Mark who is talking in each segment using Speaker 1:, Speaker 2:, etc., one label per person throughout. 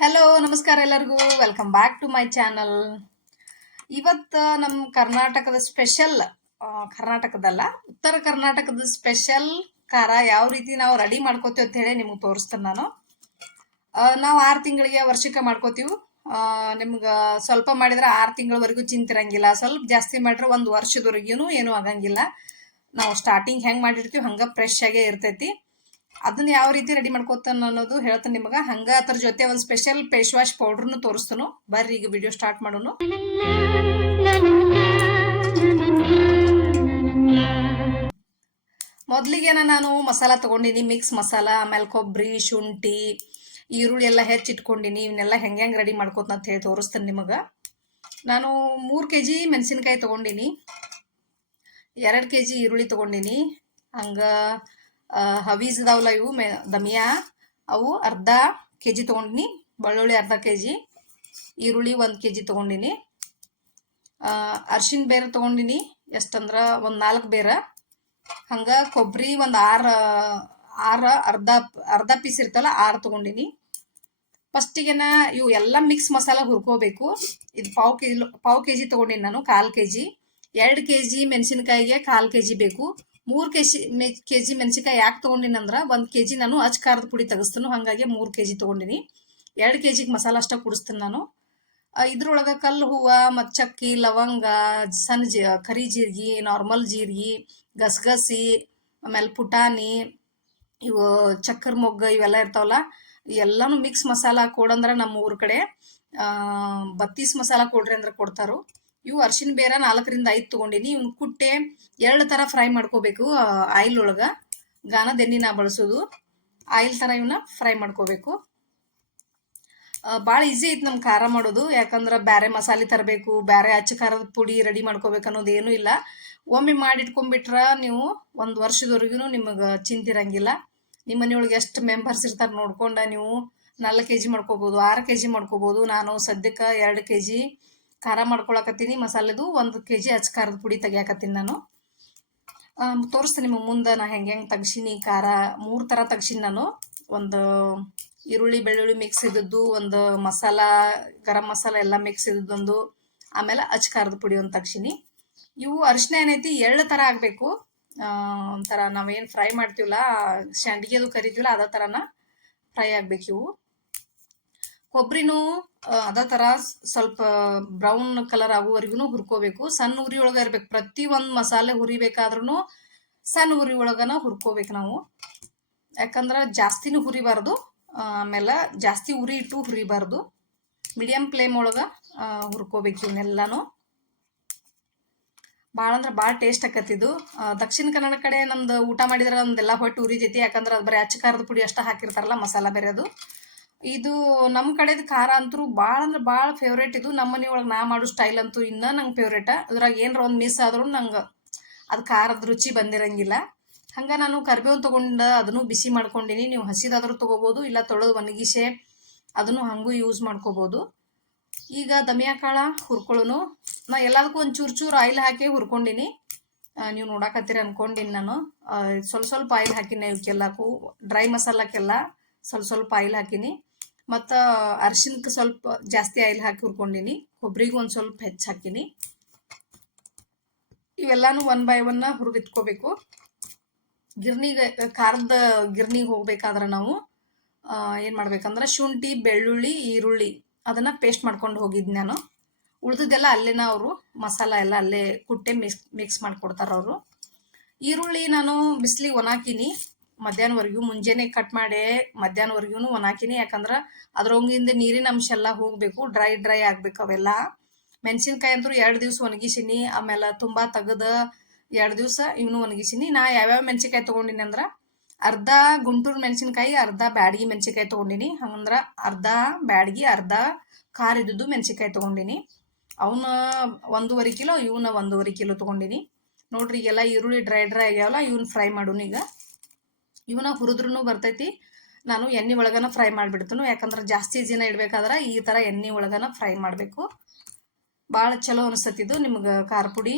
Speaker 1: Hello ನಮಸ್ಕಾರ ಎಲ್ಲರಿಗೂ. Welcome back to my channel ಇವತ್ತು ನಮ್ಮ ಕರ್ನಾಟಕದ ಸ್ಪೆಷಲ್ ಕರ್ನಾಟಕದಲ್ಲ, ಉತ್ತರ ಕರ್ನಾಟಕದ ಸ್ಪೆಷಲ್ ಖಾರ ಯಾವ ರೀತಿ ನಾವು ರೆಡಿ ಮಾಡ್ಕೋತೀವಿ ಅಂತ ಹೇಳಿ ನಿಮ್ಗೆ ತೋರಿಸ್ತೇನೆ ನಾನು. ನಾವು ಆರು ತಿಂಗಳಿಗೆ ವರ್ಷಕ್ಕೆ ಮಾಡ್ಕೋತೀವಿ. ನಿಮ್ಗೆ ಸ್ವಲ್ಪ ಮಾಡಿದ್ರೆ ಆರು ತಿಂಗಳವರೆಗೂ ಚಿಂತಿರಂಗಿಲ್ಲ. ಸ್ವಲ್ಪ ಜಾಸ್ತಿ ಮಾಡಿದ್ರೆ ಒಂದು ವರ್ಷದವರೆಗೂ ಏನೂ ಆಗಂಗಿಲ್ಲ. ನಾವು ಸ್ಟಾರ್ಟಿಂಗ್ ಹೆಂಗೆ ಮಾಡಿರ್ತೀವಿ, ಹಂಗೆ ಫ್ರೆಶ್ ಆಗೇ ಇರ್ತೈತಿ. ಅದನ್ನ ಯಾವ ರೀತಿ ರೆಡಿ ಮಾಡ್ಕೋತಾನ ಅನ್ನೋದು ಹೇಳ್ತಾನೆ ನಿಮಗೆ. ಹಂಗ ಅದ್ರ ಜೊತೆ ಒಂದು ಸ್ಪೆಷಲ್ ಫೇಸ್ ವಾಶ್ ಪೌಡ್ರನ್ನು ತೋರಿಸ್ತಾನು. ಬರ್ರಿ, ಈಗ ವಿಡಿಯೋ ಸ್ಟಾರ್ಟ್ ಮಾಡೋನು. ಮೊದಲಿಗೆ ನಾನು ಮಸಾಲ ತಗೊಂಡಿನಿ ಮಿಕ್ಸ್ ಮಸಾಲ, ಆಮೇಲೆ ಕೊಬ್ಬರಿ ಶುಂಠಿ, ಈರುಳ್ಳಿ ಎಲ್ಲ ಹೆಚ್ಚಿಟ್ಕೊಂಡಿನಿ ಇವನ್ನೆಲ್ಲ ಹೆಂಗೆ ಹೆಂಗೆ ರೆಡಿ ಮಾಡ್ಕೋತ ಅಂತ ಹೇಳಿ ತೋರಿಸ್ತೇನೆ ನಿಮಗೆ. ನಾನು ಮೂರು ಕೆ ಜಿ ಮೆಣಸಿನ್ಕಾಯಿ ತೊಗೊಂಡಿನಿ. ಎರಡು ಕೆ ಜಿ ಈರುಳ್ಳಿ ತೊಗೊಂಡಿನಿ. ಹಂಗೆ ಹವೀಸ್ ಇದಾವಲ್ಲ ಇವು ಮೆ ದಮಿಯಾ ಅವು ಅರ್ಧ ಕೆ ಜಿ ತೊಗೊಂಡಿನಿ. ಬೆಳ್ಳುಳ್ಳಿ ಅರ್ಧ ಕೆ ಜಿ ಈರುಳ್ಳಿ ಒಂದು ಕೆ ಜಿ ತೊಗೊಂಡಿನಿ ಅರ್ಶಿನ ಬೇರೆ ತೊಗೊಂಡಿನಿ. ಎಷ್ಟಂದ್ರೆ ಒಂದು ನಾಲ್ಕು ಬೇರೆ. ಹಂಗೆ ಕೊಬ್ಬರಿ ಒಂದು ಆರು ಆರು ಅರ್ಧ ಅರ್ಧ ಪೀಸ್ ಇರ್ತಲ್ಲ ಆರು ತೊಗೊಂಡಿನಿ. ನಾ ಇವು ಎಲ್ಲ ಮಿಕ್ಸ್ ಮಸಾಲ ಹುರ್ಕೋಬೇಕು. ಇದು ಪಾವು ಕೆ ಪಾವು ಕೆ ಜಿ ತೊಗೊಂಡಿನಿ ನಾನು, ಕಾಲು ಕೆ ಜಿ ಎರಡು ಕೆ ಜಿ ಮೆಣಸಿನ್ಕಾಯಿಗೆ ಕಾಲು ಕೆ ಜಿ ಬೇಕು. ಮೂರು ಕೆ ಜಿ ಮೆ ಕೆ ಜಿ ಯಾಕೆ ತೊಗೊಂಡಿನಿ ಅಂದ್ರೆ ಒಂದು ಕೆ ಜಿ ನಾನು ಅಚ್ ಖಾರದ ಪುಡಿ ತೆಗಿಸ್ತಾನು, ಹಾಗಾಗಿ ಮೂರು ಕೆ ಜಿ ತೊಗೊಂಡಿನಿ. ಎರಡು ಕೆ ಜಿಗೆ ಮಸಾಲ ಅಷ್ಟೇ ಕುಡಿಸ್ತೀನಿ ನಾನು. ಇದ್ರೊಳಗೆ ಕಲ್ಲು ಹೂವು, ಮತ್ತು ಚಕ್ಕಿ, ಲವಂಗ ಸಣ್ಣ ಜೀ, ಕರಿ ಜೀರಿಗೆ, ನಾರ್ಮಲ್ ಜೀರಿಗೆ, ಗಸಗಸಿ, ಆಮೇಲೆ ಪುಟಾಣಿ, ಇವು ಚಕ್ಕರ್ ಮೊಗ್ಗ ಇವೆಲ್ಲ ಇರ್ತಾವಲ್ಲ, ಎಲ್ಲನೂ ಮಿಕ್ಸ್ ಮಸಾಲ ಕೊಡಂದ್ರೆ ನಮ್ಮ ಊರ ಕಡೆ ಬತ್ತೀಸ್ ಮಸಾಲ ಕೊಡ್ರಿ ಅಂದ್ರೆ ಕೊಡ್ತಾರೋ. ಇವು ಅರ್ಶಿನ ಬೇರ ನಾಲ್ಕರಿಂದ ಐದು ತೊಗೊಂಡಿನಿ ಇವ್ನ ಕುಟ್ಟೆ ಎರಡು ಥರ ಫ್ರೈ ಮಾಡ್ಕೋಬೇಕು ಆಯಿಲ್ ಒಳಗೆ. ಗಾನದ ಎಣ್ಣೆನ ಬಳಸೋದು. ಆಯಿಲ್ ಥರ ಇವನ್ನ ಫ್ರೈ ಮಾಡ್ಕೋಬೇಕು. ಭಾಳ ಈಸಿ ಐತೆ ನಮ್ಮ ಖಾರ ಮಾಡೋದು. ಯಾಕಂದ್ರೆ ಬೇರೆ ಮಸಾಲೆ ತರಬೇಕು ಬೇರೆ ಅಚ್ಚ ಖಾರದ ಪುಡಿ ರೆಡಿ ಮಾಡ್ಕೋಬೇಕು ಅನ್ನೋದು ಏನೂ ಇಲ್ಲ. ಒಮ್ಮೆ ಮಾಡಿಟ್ಕೊಂಡ್ಬಿಟ್ರೆ ನೀವು ಒಂದು ವರ್ಷದವರೆಗೂ ನಿಮಗೆ ಚಿಂತಿರಂಗಿಲ್ಲ ನಿಮ್ಮ ಮನೆಯೊಳಗೆ ಎಷ್ಟು ಮೆಂಬರ್ಸ್ ಇರ್ತಾರೆ ನೋಡ್ಕೊಂಡು ನೀವು ನಾಲ್ಕು ಕೆ ಜಿ ಮಾಡ್ಕೋಬೋದು, ಆರು ಕೆ ಜಿ ಮಾಡ್ಕೋಬೋದು. ನಾನು ಸದ್ಯಕ್ಕೆ ಎರಡು ಕೆ ಜಿ ಖಾರ ಮಾಡ್ಕೊಳಕತ್ತೀನಿ, ಮಸಾಲೆದು ಒಂದು ಕೆ ಜಿ ಅಚ್ಚ ಖಾರದ ಪುಡಿ ತೆಗಿಯಾಕತ್ತೀನಿ ನಾನು. ತೋರಿಸ್ತೀನಿ ನಿಮಗೆ ಮುಂದೆ ನಾ ಹೆಂಗೆ ಹೆಂಗೆ ತೆಗ್ಸೀನಿ, ಖಾರ ಮೂರು ಥರ ತೆಗ್ಸೀನಿ ನಾನು. ಒಂದು ಈರುಳ್ಳಿ ಬೆಳ್ಳುಳ್ಳಿ ಮಿಕ್ಸ್ ಇದ್ದದ್ದು, ಒಂದು ಮಸಾಲ, ಗರಂ ಮಸಾಲ ಎಲ್ಲ ಮಿಕ್ಸ್ ಇದ್ದದ್ದೊಂದು, ಆಮೇಲೆ ಅಚ್ಚ ಖಾರದ ಪುಡಿ ಒಂದು ತೆಗ್ಸೀನಿ. ಇವು ಅರಿಶಿನ ಏನೈತಿ, ಎಳ್ಳು ಥರ ಆಗಬೇಕು. ಒಂಥರ ನಾವೇನು ಫ್ರೈ ಮಾಡ್ತೀವಲ್ಲ ಶಂಡಿಗೆದು ಕರಿತೀವಲ್ಲ, ಅದೇ ಥರನ ಫ್ರೈ ಆಗಬೇಕು ಇವು ಕೊಬ್ಬರಿನೂ ಅದೇ ಥರ ಸ್ವಲ್ಪ ಬ್ರೌನ್ ಕಲರ್ ಆಗುವವರೆಗೂ ಹುರ್ಕೋಬೇಕು. ಸಣ್ಣ ಉರಿ ಒಳಗೆ ಇರ್ಬೇಕು. ಪ್ರತಿ ಒಂದು ಮಸಾಲೆ ಹುರಿಬೇಕಾದ್ರೂ ಸಣ್ಣ ಉರಿ ಒಳಗನ ಹುರ್ಕೋಬೇಕು ನಾವು. ಯಾಕಂದ್ರೆ ಜಾಸ್ತಿನೂ ಹುರಿಬಾರ್ದು. ಆಮೇಲೆ ಜಾಸ್ತಿ ಉರಿ ಇಟ್ಟು ಹುರಿಬಾರ್ದು. ಮೀಡಿಯಮ್ ಫ್ಲೇಮ್ ಒಳಗೆ ಹುರ್ಕೋಬೇಕು ಇವನ್ನೆಲ್ಲನೂ. ಭಾಳ ಅಂದ್ರೆ ಭಾಳ ಟೇಸ್ಟ್ ಆಕತ್ತಿದ್ದು ದಕ್ಷಿಣ ಕನ್ನಡ ಕಡೆ ನಮ್ದು ಊಟ ಮಾಡಿದ್ರೆ ನಮ್ದೆಲ್ಲ ಹೊಟ್ಟೆ ಉರಿತೈತಿ ಯಾಕಂದ್ರೆ ಅದು ಬರೀ ಅಚ್ಚ ಖಾರದ ಪುಡಿ ಅಷ್ಟೇ ಹಾಕಿರ್ತಾರಲ್ಲ ಮಸಾಲ ಬೇರೆ ಅದು. ಇದು ನಮ್ಮ ಕಡೆದ ಖಾರ ಅಂತೂ ಭಾಳ ಅಂದ್ರೆ ಭಾಳ ಫೇವ್ರೇಟ್ ಇದು. ನಮ್ಮ ಒಳಗೆ ನಾ ಮಾಡೋ ಸ್ಟೈಲ್ ಅಂತೂ ಇನ್ನೂ ನಂಗೆ ಫೇವ್ರೇಟ ಅದ್ರಾಗ ಏನಾರ ಒಂದು ಮಿಸ್ ಆದ್ರೂ ನಂಗೆ ಅದು ಖಾರದ ರುಚಿ ಬಂದಿರಂಗಿಲ್ಲ. ಹಂಗೆ ನಾನು ಕರ್ಬೇವು ತೊಗೊಂಡು ಅದನ್ನು ಬಿಸಿ ಮಾಡ್ಕೊಂಡಿನಿ. ನೀವು ಹಸಿದಾದ್ರೂ ತೊಗೋಬೋದು, ಇಲ್ಲ ತೊಳೆದು ಒಣಗಿಸೆ ಅದನ್ನು ಹಂಗೂ ಯೂಸ್ ಮಾಡ್ಕೋಬೋದು. ಈಗ ದಮಿಯಾ ಕಾಳ ಹುರ್ಕೊಳ್ಳೋನು. ನಾ ಎಲ್ಲದಕ್ಕೂ ಒಂದು ಚೂರು ಚೂರು ಆಯಿಲ್ ಹಾಕಿ ಹುರ್ಕೊಂಡಿನಿ. ನೀವು ನೋಡಕತ್ತೀರಿ ಅನ್ಕೊಂಡಿನಿ ನಾನು. ಸ್ವಲ್ಪ ಸ್ವಲ್ಪ ಆಯಿಲ್ ಹಾಕಿನಿ ಇವಕ್ಕೆಲ್ಲಕ್ಕೂ ಡ್ರೈ ಮಸಾಲಕ್ಕೆಲ್ಲ ಸ್ವಲ್ಪ ಸ್ವಲ್ಪ ಆಯಿಲ್ ಹಾಕಿನಿ. ಮತ್ತು ಅರ್ಶಿನಕ್ಕೆ ಸ್ವಲ್ಪ ಜಾಸ್ತಿ ಆಯಿಲ್ ಹಾಕಿ ಹುರ್ಕೊಂಡಿನಿ. ಕೊಬ್ಬರಿಗೂ ಒಂದು ಸ್ವಲ್ಪ ಹೆಚ್ಚು ಹಾಕಿನಿ. ಇವೆಲ್ಲಾನು ಒನ್ ಬೈ ಒನ್ ಹುರಿದಿಟ್ಕೋಬೇಕು. ಗಿರ್ನಿಗೆ, ಖಾರದ ಗಿರ್ನಿಗೆ ಹೋಗ್ಬೇಕಾದ್ರೆ ನಾವು ಏನು ಮಾಡ್ಬೇಕಂದ್ರೆ ಶುಂಠಿ, ಬೆಳ್ಳುಳ್ಳಿ, ಈರುಳ್ಳಿ ಅದನ್ನು ಪೇಸ್ಟ್ ಮಾಡ್ಕೊಂಡು ಹೋಗಿದ್ದು ನಾನು. ಉಳಿದದೆಲ್ಲ ಅಲ್ಲೇನ ಅವರು, ಮಸಾಲ ಎಲ್ಲ ಅಲ್ಲೇ ಕುಟ್ಟೆ ಮಿಕ್ಸ್ ಮಿಕ್ಸ್ ಮಾಡಿಕೊಡ್ತಾರೆ ಅವರು. ಈರುಳ್ಳಿ ನಾನು ಬಿಸಿಲಿಗೆ ಒಣಾಕಿನಿ. ಮಧ್ಯಾಹ್ನವರೆಗೂ ಮುಂಜಾನೆ ಕಟ್ ಮಾಡಿ ಮಧ್ಯಾಹ್ನವರೆಗೂ ಒಣಾಕಿನಿ ಯಾಕಂದ್ರೆ ಅದ್ರೊಂಗಿಂದ ನೀರಿನ ಅಂಶ ಎಲ್ಲ ಹೋಗಬೇಕು ಡ್ರೈ ಡ್ರೈ ಆಗ್ಬೇಕು ಅವೆಲ್ಲ. ಮೆಣಸಿನ್ಕಾಯಿ ಅಂತೂ ಎರಡು ದಿವ್ಸ ಒಣಗಿಸಿನಿ ಆಮೇಲೆ ತುಂಬ ತೆಗೆದು ಎರಡು ದಿವಸ ಇವನು ಒಣಗಿಸಿನಿ. ನಾ ಯಾವ್ಯಾವ ಮೆಣಸಿನ್ಕಾಯಿ ತೊಗೊಂಡಿನಿ ಅಂದ್ರೆ, ಅರ್ಧ ಗುಂಟೂರು ಮೆಣಸಿನ್ಕಾಯಿ, ಅರ್ಧ ಬ್ಯಾಡಗಿ ಮೆಣಸಿನ್ಕಾಯಿ ತೊಗೊಂಡಿನಿ. ಹಂಗಂದ್ರೆ ಅರ್ಧ ಬ್ಯಾಡಗಿ, ಅರ್ಧ ಖಾರ ಇದ್ದದ್ದು ಮೆಣಸಿನ್ಕಾಯಿ ತೊಗೊಂಡಿನಿ. ಅವನ್ನ ಒಂದೂವರೆ ಕಿಲೋ ಇವನ್ನ ಒಂದೂವರೆ ಕಿಲೋ ತೊಗೊಂಡಿನಿ. ನೋಡ್ರಿ ಈಗೆಲ್ಲ ಈರುಳ್ಳಿ ಡ್ರೈ ಡ್ರೈ ಆಗ್ಯಾವಲ್ಲ ಇವನ್ನ ಫ್ರೈ ಮಾಡೋನು ಈಗ. ಇವನ್ನ ಹುರಿದ್ರೂ ಬರ್ತೈತಿ. ನಾನು ಎಣ್ಣೆ ಒಳಗನ ಫ್ರೈ ಮಾಡಿಬಿಡ್ತೀನಿ. ಯಾಕಂದ್ರೆ ಜಾಸ್ತಿ ದಿನ ಇಡಬೇಕಾದ್ರೆ ಈ ಥರ ಎಣ್ಣೆ ಒಳಗನ ಫ್ರೈ ಮಾಡಬೇಕು. ಭಾಳ ಚಲೋ ಅನಿಸ್ತತಿದ್ದು ನಿಮ್ಗೆ ಖಾರ ಪುಡಿ.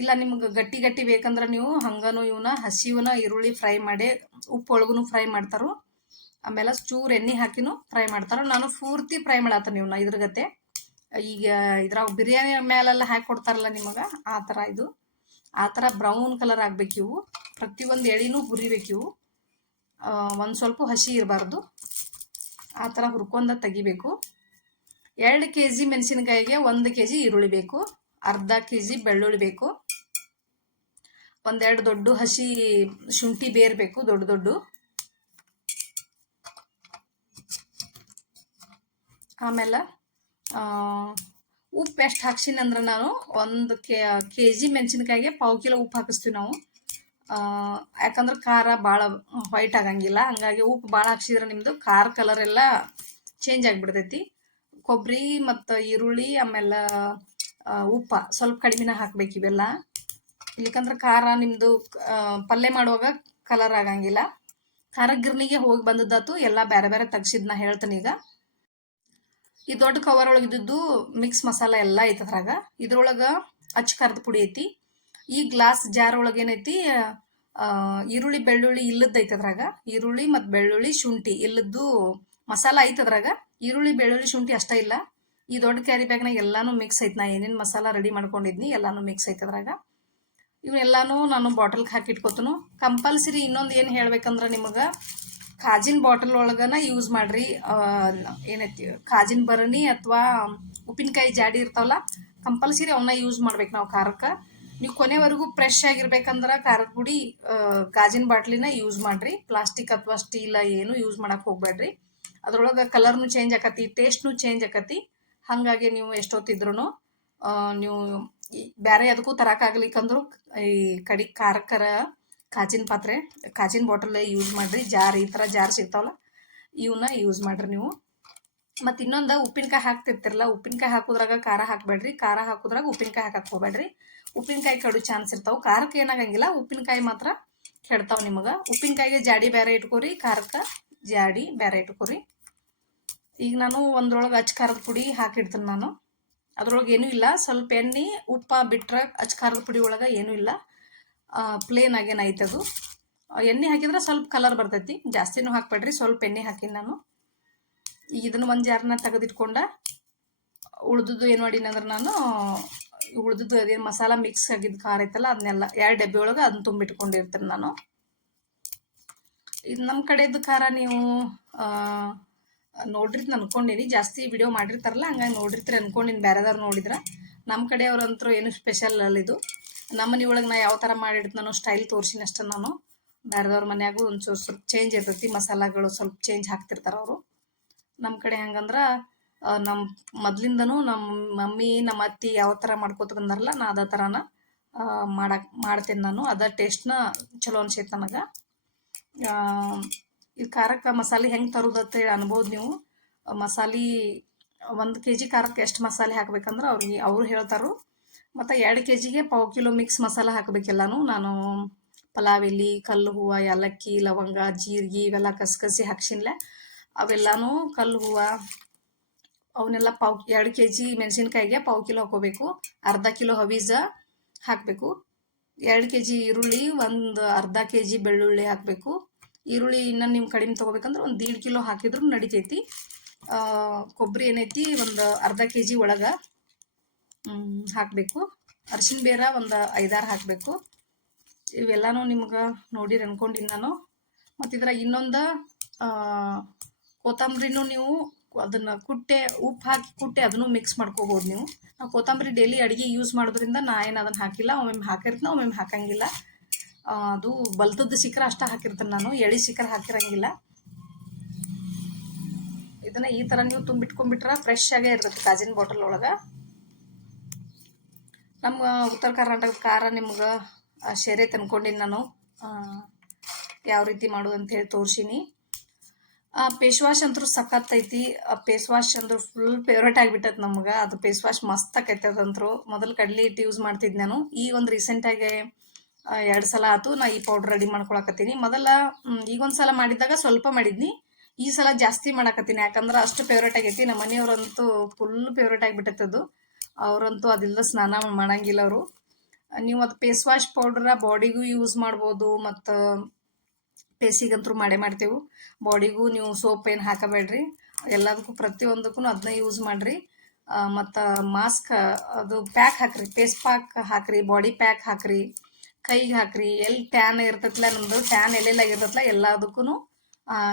Speaker 1: ಇಲ್ಲ ನಿಮ್ಗೆ ಗಟ್ಟಿ ಗಟ್ಟಿ ಬೇಕಂದ್ರೆ ನೀವು ಹಂಗನು ಇವನ್ನ ಹಸಿವನ್ನ ಈರುಳ್ಳಿ ಫ್ರೈ ಮಾಡಿ, ಉಪ್ಪು ಒಳಗೂ ಫ್ರೈ ಮಾಡ್ತಾರೋ. ಆಮೇಲೆ ಚೂರು ಎಣ್ಣೆ ಹಾಕಿನೂ ಫ್ರೈ ಮಾಡ್ತಾರೆ. ನಾನು ಪೂರ್ತಿ ಫ್ರೈ ಮಾಡತ್ತ ನೀವು ನಾ ಇದ್ರ ಗತೆ. ಈಗ ಇದ್ರಾಗ ಬಿರಿಯಾನಿ ಮೇಲೆಲ್ಲ ಹಾಕಿ ಕೊಡ್ತಾರಲ್ಲ ನಿಮಗೆ, ಆ ಥರ ಇದು. ಆ ಥರ ಬ್ರೌನ್ ಕಲರ್ ಆಗ್ಬೇಕು ಇವು. ಪ್ರತಿಯೊಂದು ಎಳಿನೂ ಹುರಿಬೇಕು ಇವು. ಒಂದು ಸ್ವಲ್ಪ ಹಸಿ ಇರಬಾರ್ದು. ಆ ಥರ ಹುರ್ಕೊಂಡ ತೆಗಿಬೇಕು. ಎರಡು ಕೆ ಜಿ ಮೆಣಸಿನಕಾಯಿಗೆ ಒಂದು ಕೆ ಜಿ ಈರುಳ್ಳಿ ಬೇಕು. ಅರ್ಧ ಕೆ ಜಿ ಬೆಳ್ಳುಳ್ಳಿ ಬೇಕು. ಒಂದೆರಡು ದೊಡ್ಡ ಹಸಿ ಶುಂಠಿ ಬೇರಬೇಕು ದೊಡ್ಡ ದೊಡ್ಡ. ಆಮೇಲೆ ಉಪ್ಪು ಎಷ್ಟು ಹಾಕ್ಸೀನಿ ಅಂದ್ರೆ ನಾನು ಒಂದು ಕೆ ಕೆ ಜಿ ಮೆಣಸಿನ್ಕಾಯಿಗೆ ಪಾವು ಕಿಲೋ ಉಪ್ಪು ಹಾಕಿಸ್ತೀವಿ ನಾವು. ಯಾಕಂದ್ರೆ ಖಾರ ಭಾಳ ವೈಟ್ ಆಗಂಗಿಲ್ಲ. ಹಂಗಾಗಿ ಉಪ್ಪು ಭಾಳ ಹಾಕ್ಸಿದ್ರೆ ನಿಮ್ಮದು ಖಾರ ಕಲರ್ ಎಲ್ಲ ಚೇಂಜ್ ಆಗಿಬಿಡ್ತೈತಿ. ಕೊಬ್ಬರಿ ಮತ್ತು ಈರುಳ್ಳಿ ಆಮೇಲೆ ಉಪ್ಪ ಸ್ವಲ್ಪ ಕಡಿಮೆನ ಹಾಕ್ಬೇಕು ಇವೆಲ್ಲ. ಇಲ್ಲಿಕಂದ್ರೆ ಖಾರ ನಿಮ್ಮದು ಪಲ್ಯ ಮಾಡುವಾಗ ಕಲರ್ ಆಗಂಗಿಲ್ಲ. ಖಾರ ಗಿರ್ಣಿಗೆ ಹೋಗಿ ಬಂದದ್ದಾತು, ಎಲ್ಲ ಬೇರೆ ಬೇರೆ ತೆಗ್ಸಿದ್ ನಾ ಹೇಳ್ತೇನೆ ಈಗ. ಈ ದೊಡ್ಡ ಕವರ್ ಒಳಗೆ ಇದ್ದದ್ದು ಮಿಕ್ಸ್ ಮಸಾಲ ಎಲ್ಲ ಐತೆ ಅದ್ರಾಗ. ಇದ್ರೊಳಗೆ ಅಚ್ಚ ಖಾರದ ಪುಡಿ ಐತಿ. ಈ ಗ್ಲಾಸ್ ಜಾರ್ ಒಳಗೆ ಏನೈತಿ ಈರುಳ್ಳಿ, ಬೆಳ್ಳುಳ್ಳಿ ಇಲ್ಲದ್ದು ಐತೆ ಅದ್ರಾಗ. ಈರುಳ್ಳಿ ಮತ್ತು ಬೆಳ್ಳುಳ್ಳಿ ಶುಂಠಿ ಇಲ್ಲದ್ದು ಮಸಾಲ ಐತೆ ಅದ್ರಾಗ. ಈರುಳ್ಳಿ, ಬೆಳ್ಳುಳ್ಳಿ, ಶುಂಠಿ ಅಷ್ಟೇ ಇಲ್ಲ. ಈ ದೊಡ್ಡ ಕ್ಯಾರಿ ಬ್ಯಾಗ್ನಾಗ ಎಲ್ಲಾನು ಮಿಕ್ಸ್ ಐತೆ. ನಾ ಏನೇನು ಮಸಾಲ ರೆಡಿ ಮಾಡ್ಕೊಂಡಿದ್ನಿ ಎಲ್ಲಾನು ಮಿಕ್ಸ್ ಐತೆ ಅದ್ರಾಗ. ಇವನ್ನೆಲ್ಲಾನು ನಾನು ಬಾಟಲ್ಗೆ ಹಾಕಿ ಇಟ್ಕೋತನು. ಕಂಪಲ್ಸರಿ ಇನ್ನೊಂದು ಏನು ಹೇಳ್ಬೇಕಂದ್ರೆ ನಿಮಗೆ ಕಾಜಿನ ಬಾಟಲ್ ಒಳಗನ ಯೂಸ್ ಮಾಡ್ರಿ. ಏನೈತಿ, ಕಾಜಿನ ಬರಣಿ ಅಥವಾ ಉಪ್ಪಿನಕಾಯಿ ಜಾಡಿ ಇರ್ತಾವಲ್ಲ, ಕಂಪಲ್ಸರಿ ಅವನ್ನ ಯೂಸ್ ಮಾಡ್ಬೇಕು ನಾವು ಖಾರಕ್ಕೆ. ನೀವು ಕೊನೆವರೆಗೂ ಫ್ರೆಶ್ ಆಗಿರ್ಬೇಕಂದ್ರೆ ಖಾರದ ಪುಡಿ ಕಾಜಿನ್ ಗಾಜಿನ ಬಾಟ್ಲಿನ ಯೂಸ್ ಮಾಡ್ರಿ. ಪ್ಲಾಸ್ಟಿಕ್ ಅಥವಾ ಸ್ಟೀಲ್ ಏನು ಯೂಸ್ ಮಾಡಕ್ಕೆ ಹೋಗ್ಬೇಡ್ರಿ ಅದ್ರೊಳಗೆ ಕಲರ್ನು ಚೇಂಜ್ ಆಕತಿ ಟೇಸ್ಟ್ನು ಚೇಂಜ್ ಆಕತಿ. ಹಾಗಾಗಿ ನೀವು ಎಷ್ಟೊತ್ತಿದ್ರು ನೀವು ಬೇರೆ ಅದಕ್ಕೂ ತರಕಾಗ್ಲಿಕ್ಕಂದ್ರು ಈ ಕಡಿ ಖಾರಕ್ಕರ ಕಾಜಿನ ಪಾತ್ರೆ ಕಾಚಿನ ಬಾಟಲ್ ಯೂಸ್ ಮಾಡ್ರಿ. ಜಾರ್, ಈ ಥರ ಜಾರ್ ಸಿಗ್ತಾವಲ್ಲ ಇವನ್ನ ಯೂಸ್ ಮಾಡ್ರಿ ನೀವು. ಮತ್ತು ಇನ್ನೊಂದು ಉಪ್ಪಿನಕಾಯಿ ಹಾಕ್ತಿರ್ತಿರಲ್ಲ, ಉಪ್ಪಿನಕಾಯಿ ಹಾಕೋದ್ರಾಗ ಖಾರ ಹಾಕಬೇಡ್ರಿ. ಖಾರ ಹಾಕೋದ್ರಾಗ ಉಪ್ಪಿನಕಾಯಿ ಹಾಕಕ್ಕೆ ಹೋಗ್ಬೇಡ್ರಿ. ಉಪ್ಪಿನಕಾಯಿ ಕಡು ಚಾನ್ಸ್ ಇರ್ತಾವೆ. ಖಾರಕ್ಕೆ ಏನಾಗಂಗಿಲ್ಲ, ಉಪ್ಪಿನಕಾಯಿ ಮಾತ್ರ ಕೆಡ್ತಾವೆ ನಿಮಗೆ. ಉಪ್ಪಿನಕಾಯಿಗೆ ಜಾಡಿ ಬೇರೆ ಇಟ್ಕೋರಿ, ಖಾರಕ್ಕೆ ಜಾಡಿ ಬೇರೆ ಇಟ್ಕೋರಿ. ಈಗ ನಾನು ಒಂದ್ರೊಳಗೆ ಅಚ್ಚ ಖಾರದ ಪುಡಿ ಹಾಕಿಡ್ತೀನಿ ನಾನು. ಅದ್ರೊಳಗೆ ಏನೂ ಇಲ್ಲ. ಸ್ವಲ್ಪ ಎಣ್ಣೆ, ಉಪ್ಪ, ಬಿಟ್ರೆ ಅಚ್ಚ ಖಾರದ ಪುಡಿ ಒಳಗೆ ಏನೂ ಇಲ್ಲ. ಪ್ಲೇನ್ ಆಗೇನ ಅದು. ಎಣ್ಣೆ ಹಾಕಿದ್ರೆ ಸ್ವಲ್ಪ ಕಲರ್ ಬರ್ತೈತಿ. ಜಾಸ್ತಿನೂ ಹಾಕ್ಬೇಡ್ರಿ, ಸ್ವಲ್ಪ ಎಣ್ಣೆ ಹಾಕಿನಿ ನಾನು. ಈಗ ಇದನ್ನು ಒಂದು ಜಾರನ್ನ ತೆಗೆದಿಟ್ಕೊಂಡ, ಉಳ್ದದ್ದು ಏನು ಮಾಡೀನಿ ಅಂದ್ರೆ ನಾನು, ಉಳ್ದದ್ದು ಅದೇನು ಮಸಾಲ ಮಿಕ್ಸ್ ಆಗಿದ್ದು ಖಾರ ಐತಲ್ಲ ಅದನ್ನೆಲ್ಲ ಎರಡು ಡಬ್ಬಿ ಒಳಗೆ ಅದನ್ನ ತುಂಬಿಟ್ಕೊಂಡಿರ್ತೀನಿ ನಾನು. ಇದು ನಮ್ಮ ಕಡೆದು ಖಾರ ನೀವು ನೋಡ್ರಿ ಅನ್ಕೊಂಡೀನಿ. ಜಾಸ್ತಿ ವಿಡಿಯೋ ಮಾಡಿರ್ತಾರಲ್ಲ, ಹಂಗಾಗಿ ನೋಡಿರ್ತೀರಿ ಅನ್ಕೊಂಡಿನಿ. ಬೇರೆದವ್ರು ನೋಡಿದ್ರೆ. ನಮ್ಮ ಕಡೆಯವ್ರಂತರೂ ಏನು ಸ್ಪೆಷಲ್ ಅಲ್ಲ ಇದು. ನಮ್ಮ ಮನೆ ಒಳಗೆ ನಾ ಯಾವ ಥರ ನಾನು ಸ್ಟೈಲ್ ತೋರಿಸಿನ ಅಷ್ಟೇ ನಾನು. ಬೇರೆದವ್ರ ಮನೆಯಾಗೂ ಒಂಚೂರು ಸ್ವಲ್ಪ ಚೇಂಜ್ ಇರ್ತೈತಿ, ಮಸಾಲಗಳು ಸ್ವಲ್ಪ ಚೇಂಜ್ ಹಾಕ್ತಿರ್ತಾರೆ ಅವರು. ನಮ್ಮ ಕಡೆ ಹೆಂಗಂದ್ರೆ ನಮ್ಮ ಮೊದ್ಲಿಂದನೂ ನಮ್ಮ ಮಮ್ಮಿ ನಮ್ಮ ಅತ್ತಿ ಯಾವ ಥರ ಮಾಡ್ಕೋತ ಬಂದಾರಲ್ಲ ನಾ ಅದೇ ಥರನ ಮಾಡಕ್ಕೆ ಮಾಡ್ತೀನಿ ನಾನು. ಅದ ಟೇಸ್ಟ್ನ ಚಲೋ ಅನ್ಸೈತೆ ನನಗೆ. ಇದು ಖಾರಕ್ಕೆ ಮಸಾಲೆ ಹೆಂಗೆ ಹೇಳಿ ಅನ್ಬೋದು ನೀವು. ಮಸಾಲೆ, ಒಂದು ಕೆ ಜಿ ಖಾರಕ್ಕೆ ಎಷ್ಟು ಮಸಾಲೆ ಹಾಕ್ಬೇಕಂದ್ರೆ ಅವ್ರಿಗೆ, ಅವರು ಹೇಳ್ತಾರೋ. ಮತ್ತು ಎರಡು ಕೆ ಜಿಗೆ ಪಾವು ಕಿಲೋ ಮಿಕ್ಸ್ ಮಸಾಲ ಹಾಕಬೇಕೆಲ್ಲನೂ ನಾನು ಪಲಾವ್ ಎಲೆ ಕಲ್ಲು ಹೂವು, ಏಲಕ್ಕಿ, ಲವಂಗ, ಜೀರಿಗೆ ಇವೆಲ್ಲ ಕಸಕಸಿ ಹಾಕ್ಸಿನ್ಲೆ. ಅವೆಲ್ಲನೂ ಕಲ್ಲು ಹೂವು, ಅವನ್ನೆಲ್ಲ ಪಾವು ಎರಡು ಕೆ ಜಿ ಮೆಣಸಿನ್ಕಾಯಿಗೆ ಪಾವು ಕಿಲೋ ಹಾಕೋಬೇಕು ಅರ್ಧ ಕಿಲೋ ಹವೀಜ ಹಾಕಬೇಕು. ಎರಡು ಕೆ ಜಿ ಈರುಳ್ಳಿ, ಒಂದು ಅರ್ಧ ಕೆ ಜಿ ಬೆಳ್ಳುಳ್ಳಿ ಹಾಕಬೇಕು. ಈರುಳ್ಳಿ ಇನ್ನೂ ನೀವು ಕಡಿಮೆ ತೊಗೋಬೇಕಂದ್ರೆ ಒಂದು ದೀಡ್ ಕಿಲೋ ಹಾಕಿದ್ರು ನಡಿತೈತಿ. ಕೊಬ್ಬರಿ ಏನೈತಿ, ಒಂದು ಅರ್ಧ ಕೆ ಜಿ ಒಳಗೆ ಹಾಕಬೇಕು. ಅರ್ಶಿನ ಬೇರ ಒಂದು ಐದಾರು ಹಾಕಬೇಕು. ಇವೆಲ್ಲನೂ ನಿಮ್ಗೆ ನೋಡಿರಿ ಅನ್ಕೊಂಡಿನಿ ನಾನು. ಮತ್ತು ಇದರ ಇನ್ನೊಂದು ಕೊತ್ತಂಬರಿನೂ ನೀವು ಅದನ್ನು ಕುಟ್ಟೆ ಉಪ್ಪು ಹಾಕಿ ಕುಟ್ಟೆ ಅದನ್ನು ಮಿಕ್ಸ್ ಮಾಡ್ಕೋಬೋದು ನೀವು. ನಾವು ಕೊತ್ತಂಬರಿ ಡೈಲಿ ಅಡುಗೆ ಯೂಸ್ ಮಾಡೋದ್ರಿಂದ ನಾ ಏನು ಅದನ್ನು ಹಾಕಿಲ್ಲ, ಒಮ್ಮೊಮ್ಮೆ ಹಾಕಿರ್ತೀನಿ, ಒಮ್ಮೊಮ್ಮೆ ಹಾಕಂಗಿಲ್ಲ. ಅದು ಬಲ್ತದ್ದು ಶಿಖರ ಅಷ್ಟೇ ಹಾಕಿರ್ತೀನಿ ನಾನು, ಎಳಿ ಶಿಖರ ಹಾಕಿರಂಗಿಲ್ಲ. ಇದನ್ನು ಈ ಥರ ನೀವು ತುಂಬಿಟ್ಕೊಂಡ್ಬಿಟ್ರೆ ಫ್ರೆಶ್ ಆಗೇ ಇರ್ತದೆ ಕಾಜಿನ ಬಾಟಲ್ ಒಳಗೆ. ನಮ್ಮ ಉತ್ತರ ಕರ್ನಾಟಕದ ಖಾರ ನಿಮ್ಗೆ ಶೇರೆ ತಂದ್ಕೊಂಡಿನಿ ನಾನು. ಯಾವ ರೀತಿ ಮಾಡೋದು ಅಂತ ಹೇಳಿ ತೋರ್ಸೀನಿ. ಆ ಫೇಸ್ ವಾಶ್ ಅಂತೂ ಸಖತ್ ಐತಿ. ಫೇಸ್ ವಾಶ್ ಅಂದ್ರೆ ಫುಲ್ ಫೇವ್ರೇಟ್ ಆಗಿಬಿಟ್ಟೈತೆ ನಮ್ಗೆ. ಅದು ಪೇಸ್ ವಾಶ್ ಮಸ್ತ್ ಆಕೈತೆ ಅದಂತರೂ ಮೊದಲು ಕಡಲೆ ಹಿಟ್ಟು ಯೂಸ್ ಮಾಡ್ತಿದ್ದೆ ನಾನು. ಈಗ ಒಂದು ರೀಸೆಂಟಾಗಿ ಎರಡು ಸಲ ಆತು. ನಾ ಈ ಪೌಡ್ರ್ ರೆಡಿ ಮಾಡ್ಕೊಳಕತ್ತೀನಿ. ಮೊದಲ ಈಗೊಂದು ಸಲ ಮಾಡಿದ್ದಾಗ ಸ್ವಲ್ಪ ಮಾಡಿದ್ನಿ. ಈ ಸಲ ಜಾಸ್ತಿ ಮಾಡಕತ್ತೀನಿ. ಯಾಕಂದ್ರೆ ಅಷ್ಟು ಫೇವ್ರೇಟ್ ಆಗೈತಿ. ನಮ್ಮ ಮನೆಯವ್ರಂತೂ ಫುಲ್ ಫೇವ್ರೇಟ್ ಆಗಿಬಿಟ್ಟೈತೆ ಅದು. ಅವರಂತೂ ಅದಿಲ್ಲದ ಸ್ನಾನ ಮಾಡಂಗಿಲ್ಲ ಅವರು. ನೀವು ಅದು ಫೇಸ್ ವಾಶ್ ಪೌಡ್ರ ಬಾಡಿಗೂ ಯೂಸ್ ಮಾಡ್ಬೋದು ಮತ್ತು ಫೇಸಿಗಂತೂ ಮಾಡೇ ಮಾಡ್ತೇವೆ. ಬಾಡಿಗೂ ನೀವು ಸೋಪ್ ಏನು ಹಾಕಬೇಡ್ರಿ. ಎಲ್ಲದಕ್ಕೂ ಪ್ರತಿಯೊಂದಕ್ಕೂ ಅದನ್ನ ಯೂಸ್ ಮಾಡಿರಿ. ಮತ್ತು ಮಾಸ್ಕ್ ಅದು ಪ್ಯಾಕ್ ಹಾಕ್ರಿ. ಫೇಸ್ ಪ್ಯಾಕ್ ಹಾಕ್ರಿ ಬಾಡಿ ಪ್ಯಾಕ್ ಹಾಕ್ರಿ, ಕೈಗೆ ಹಾಕ್ರಿ. ಎಲ್ಲಿ ಟ್ಯಾನ್ ಇರ್ತೈತಿಲ್ಲ ನಮ್ಮದು ಟ್ಯಾನ್ ಎಲ್ಲೆಲ್ಲ ಇರ್ತೈತಿಲ್ಲ ಎಲ್ಲದಕ್ಕೂ